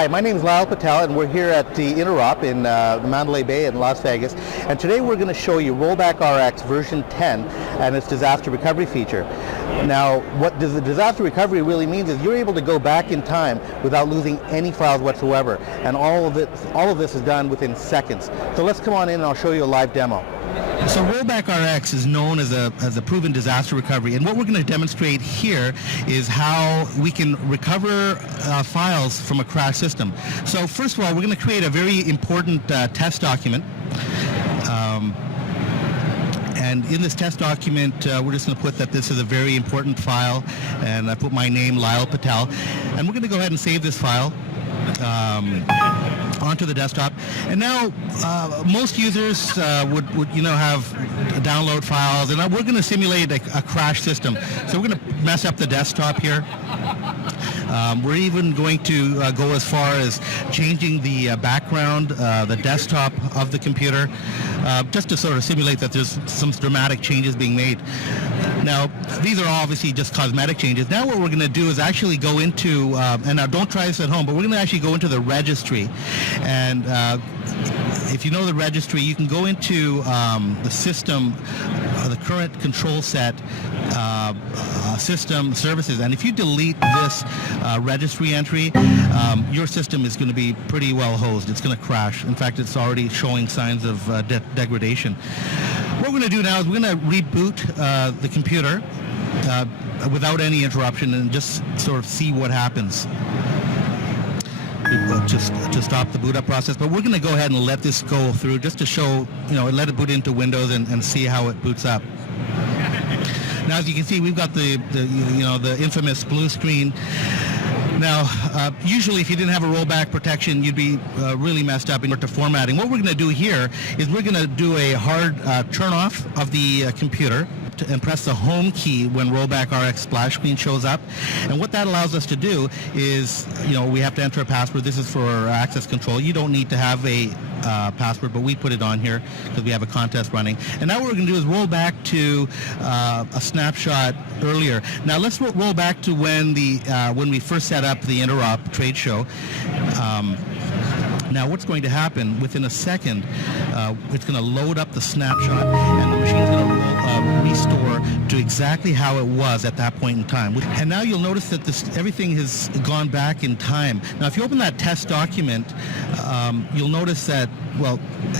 Hi, my name is Lyle Patel, and we're here at the Interop in Mandalay Bay in Las Vegas. And today we're going to show you Rollback RX version 10 and its disaster recovery feature. Now, what does the disaster recovery really means is you're able to go back in time without losing any files whatsoever. And all of this is done within seconds. So let's come on in and I'll show you a live demo. So Rollback RX is known as a proven disaster recovery, and what we're going to demonstrate here is how we can recover files from a crash system. So first of all, we're going to create a very important test document. And in this test document, we're just going to put that this is a very important file, and I put my name, Lyle Patel, and we're going to go ahead and save this file onto the desktop. And now most users would have download files, and we're going to simulate a crash system. So we're going to mess up the desktop here. We're even going to go as far as changing the background, the desktop of the computer, just to sort of simulate that there's some dramatic changes being made. Now, these are obviously just cosmetic changes. Now what we're going to do is actually go into, and now don't try this at home, but we're going to actually go into the registry. And if you know the registry, you can go into the system, the current control set, system services, and if you delete this registry entry, your system is going to be pretty well hosed. It's going to crash. In fact, it's already showing signs of degradation. What we're going to do now is we're going to reboot the computer without any interruption and just sort of see what happens. Just to stop the boot up process, but we're going to go ahead and let this go through just to show, let it boot into Windows and see how it boots up. Now, as you can see, we've got the infamous blue screen. Now, usually if you didn't have a rollback protection, you'd be really messed up in regard to formatting. What we're going to do here is we're going to do a hard turn off of the computer and press the home key when Rollback RX splash screen shows up. And what that allows us to do is, we have to enter a password. This is for access control. You don't need to have a password, but we put it on here because we have a contest running. And now what we're going to do is roll back to a snapshot earlier. Now let's roll back to when we first set up the Interop trade show. Now what's going to happen, within a second, it's going to load up the snapshot and the machine's going to restore to exactly how it was at that point in time. And now you'll notice that everything has gone back in time. Now if you open that test document, you'll notice that,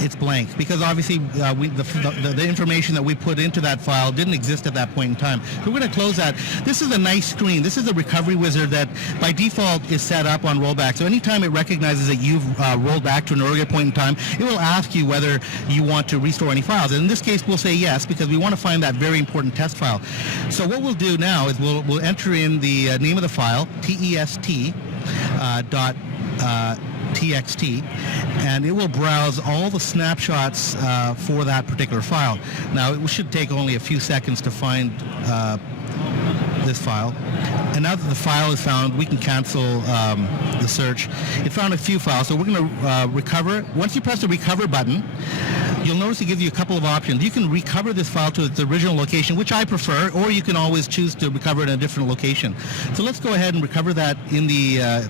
it's blank because obviously the information that we put into that file didn't exist at that point in time. So we're going to close that. This is a nice screen. This is a recovery wizard that by default is set up on rollback. So anytime it recognizes that you've rolled back to an earlier point in time, it will ask you whether you want to restore any files. And in this case, we'll say yes because we want to find that very important test file. So what we'll do now is we'll enter in the name of the file, test.txt, and it will browse all the snapshots for that particular file. Now it should take only a few seconds to find this file. And now that the file is found, we can cancel the search. It found a few files, so we're going to recover it. Once you press the recover button, you'll notice it gives you a couple of options. You can recover this file to its original location, which I prefer, or you can always choose to recover it in a different location. So let's go ahead and recover that in the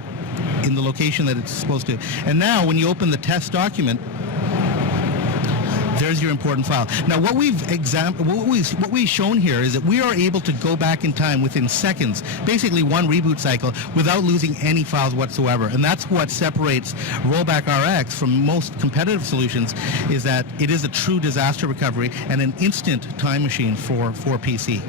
location that it's supposed to. And now when you open the test document, there's your important file. Now what we've shown here is that we are able to go back in time within seconds, basically one reboot cycle, without losing any files whatsoever. And that's what separates Rollback RX from most competitive solutions, is that it is a true disaster recovery and an instant time machine for PC.